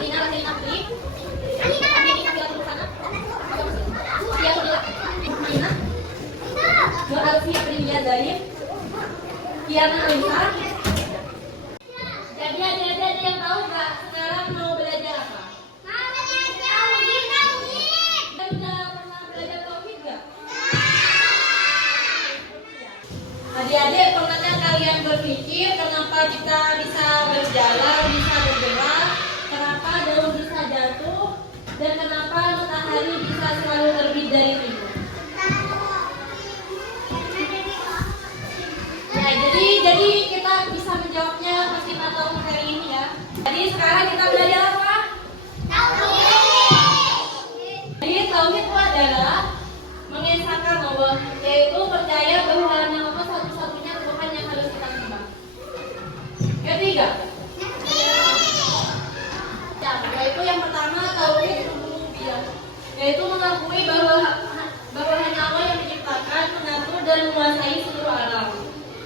Alina beli. Ini kami lakukan sana. Dia sudah. Alina. Nur Alfia Priya Zain. Kiana Alisa. Jadi ada yang tahu nggak sekarang mau belajar apa? Mau belajar tauhid. Sudah pernah belajar tauhid nggak? Adik-adik, pernahkah kalian berpikir kenapa kita bisa berjalan, bisa bergerak, kenapa daun bisa jatuh, dan kenapa matahari bisa selalu terbit dari timur? Ya, jadi kita bisa menjawabnya pas kita tahu materi ini ya. Jadi sekarang kita belajar apa? Tauhid. Jadi tauhid itu adalah mengesahkan Allah, yaitu percaya bahwa hanya Allah satu-satunya Tuhan yang harus kita sembah. Ketiga, yaitu yang pertama tauhid rububiyah, yaitu mengakui bahwa hanya Allah yang menciptakan, mengatur dan menguasai seluruh alam.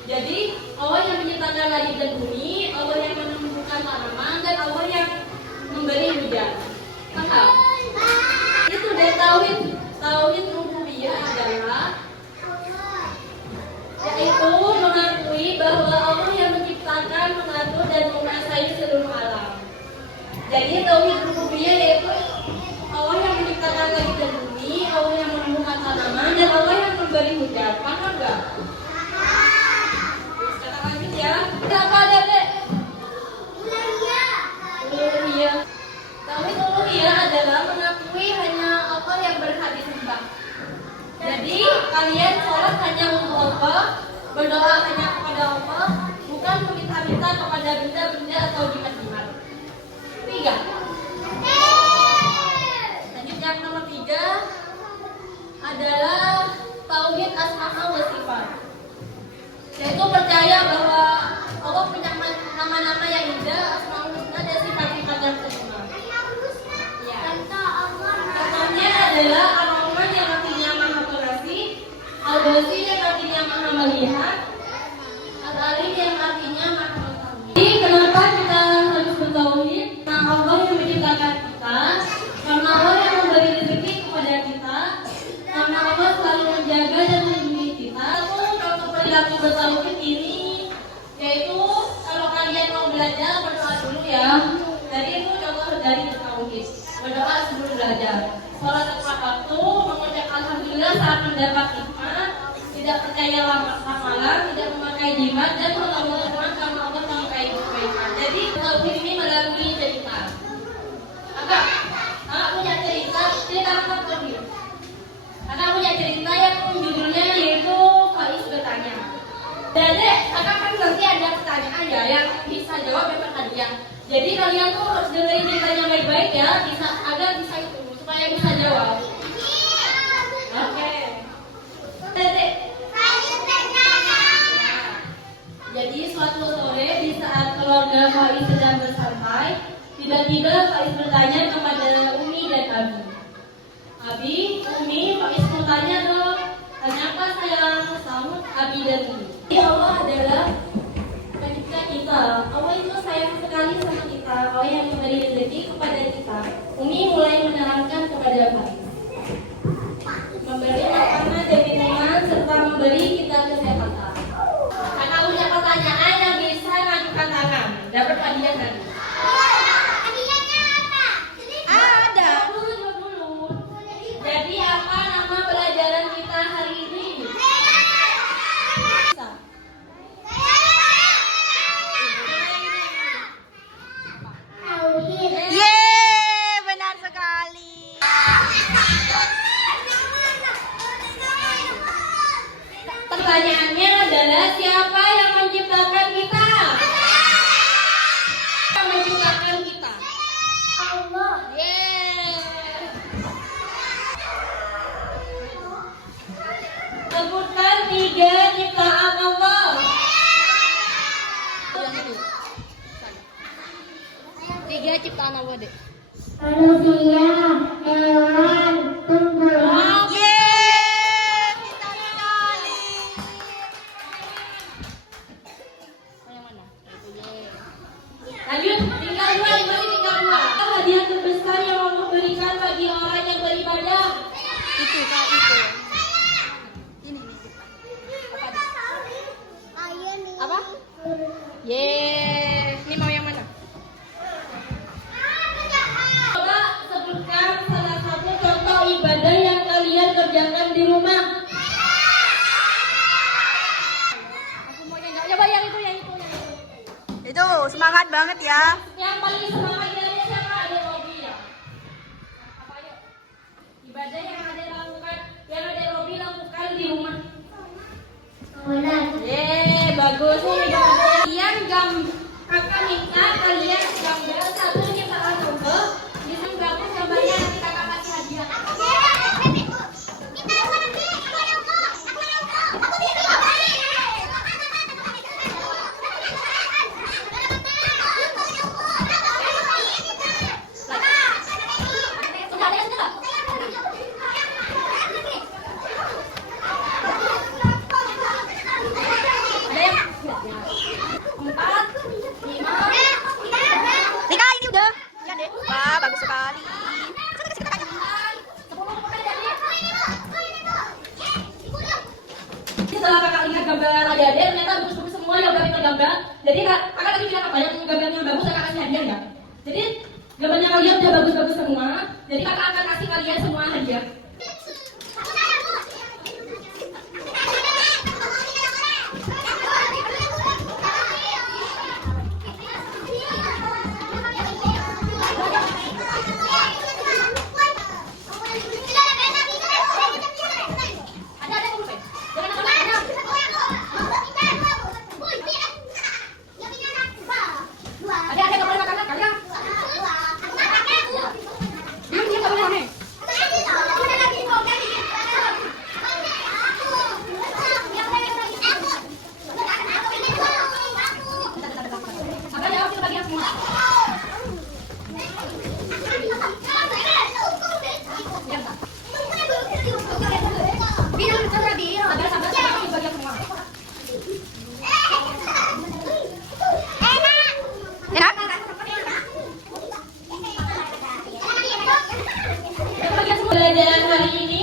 Jadi Allah yang menciptakan langit dan bumi, Allah yang menumbuhkan tanaman, dan Allah yang memberi hujan. Paham? Itu dari tauhid rububiyah adalah yaitu mengakui bahwa Allah yang menciptakan, mengatur dan menguasai seluruh alam. Jadi tauhid rububiyah yaitu Allah yang menciptakan langit dan bumi, Allah yang menumbuhkan tanaman, dan Allah yang memberi hujan. Paham nggak? Sekarang lanjut ya. Apa Dek? Uluhiyah. Tauhid uluhiyah adalah mengakui hanya Allah yang berhak disembah. Jadi kalian sholat hanya untuk Allah, berdoa hanya kepada Allah, bukan meminta-minta kepada benda-benda atau jimat-jimat. 3. Lanjut yang nomor 3 adalah tauhid asma wa sifat. Yaitu percaya bahwa Allah punya nama-nama yang indah, asmaul husna dan sifat-sifat yang sempurna. Ya. Contohnya adalah Ar-Rahman yang artinya Maha Pengasih, Al-Basir yang artinya Maha Melihat, Al-Alim yang artinya Maha Mengetahui. Jadi kenapa kita harus bertauhid? Karena Allah yang menciptakan kita, karena Allah yang memberi rezeki kepada kita, karena Allah selalu menjaga dan melindungi kita. Contoh perilaku bertauhid ini yaitu kalau kalian mau belajar berdoa dulu ya. Jadi itu contoh dari bertauhid. Berdoa sebelum belajar. Sholat tepat waktu, mengucap alhamdulillah saat mendapat nikmat, tidak percaya ramalan, tidak memakai jimat, dan mengaku Tuhan karena Allah menyukai kebaikan. Jadi tauhid ini melalui cerita. Kakak punya cerita apa tauhid? Kakak punya cerita yang judulnya yaitu Faiz bertanya. Dedek, kakak kan nanti ada pertanyaan ya yang bisa jawab yang hadiah. Jadi kalian tuh harus dengerin ceritanya baik-baik ya, agar bisa itu supaya bisa jawab. Oke. Dedek. Jadi suatu sore di saat keluarga Faiz sedang bersantai, tiba-tiba Faiz bertanya kepada Umi dan Abi. Abi, Umi, Faiz mau tanya dong. Tanya apa sayang? Sahut Abi dan Umi. Allah adalah pencipta kita. Allah itu sayang sekali sama kita. Allah yang memberi rezeki kepada kita. Umi mulai menerangkan kepada Faiz. Memberi makanan dan minuman serta memberi kita kesehatan. Karena punya pertanyaan yang bisa ngajukan tangan, dapat hadiah nanti. Hadiahnya apa? Ada. Jawab dulu. Jadi apa nama pelajaran kita hari ini? Yeay, benar sekali. Pertanyaannya adalah siapa yang menciptakan kita? Yang menciptakan kita? Allah. Yeay. Sebutkan 3 ciptaan Allah. 3 ciptaan Allah, Dek. Manusia, hewan, tumbuhan. Yeay, pintar sekali. Yang mana? Lanjut, tinggal 2, tinggal 2. banget ya. Yang paling semangat ibadahnya siapa? Ada Robi ya. Apa yuk? Ibadah yang ada Robi lakukan di rumah. Sholat. Bagus nih kalian kakak minta kalian gambar satu ciptaan contoh. Bisa bagus gambarnya nanti kakak kasih hadiah. Rika, ini udah. Ya deh. Wah, bagus sekali. Setelah kakak lihat gambar adik-adik ternyata bagus-bagus semua yang udah tergambar. Jadi kakak tadi bilang apa yang gambarnya bagus kakak kasih hadiah ya. Jadi gambarnya kalian udah bagus-bagus semua. Jadi kakak akan kasih kalian semua hadiah. Enak? Pelajaran hari ini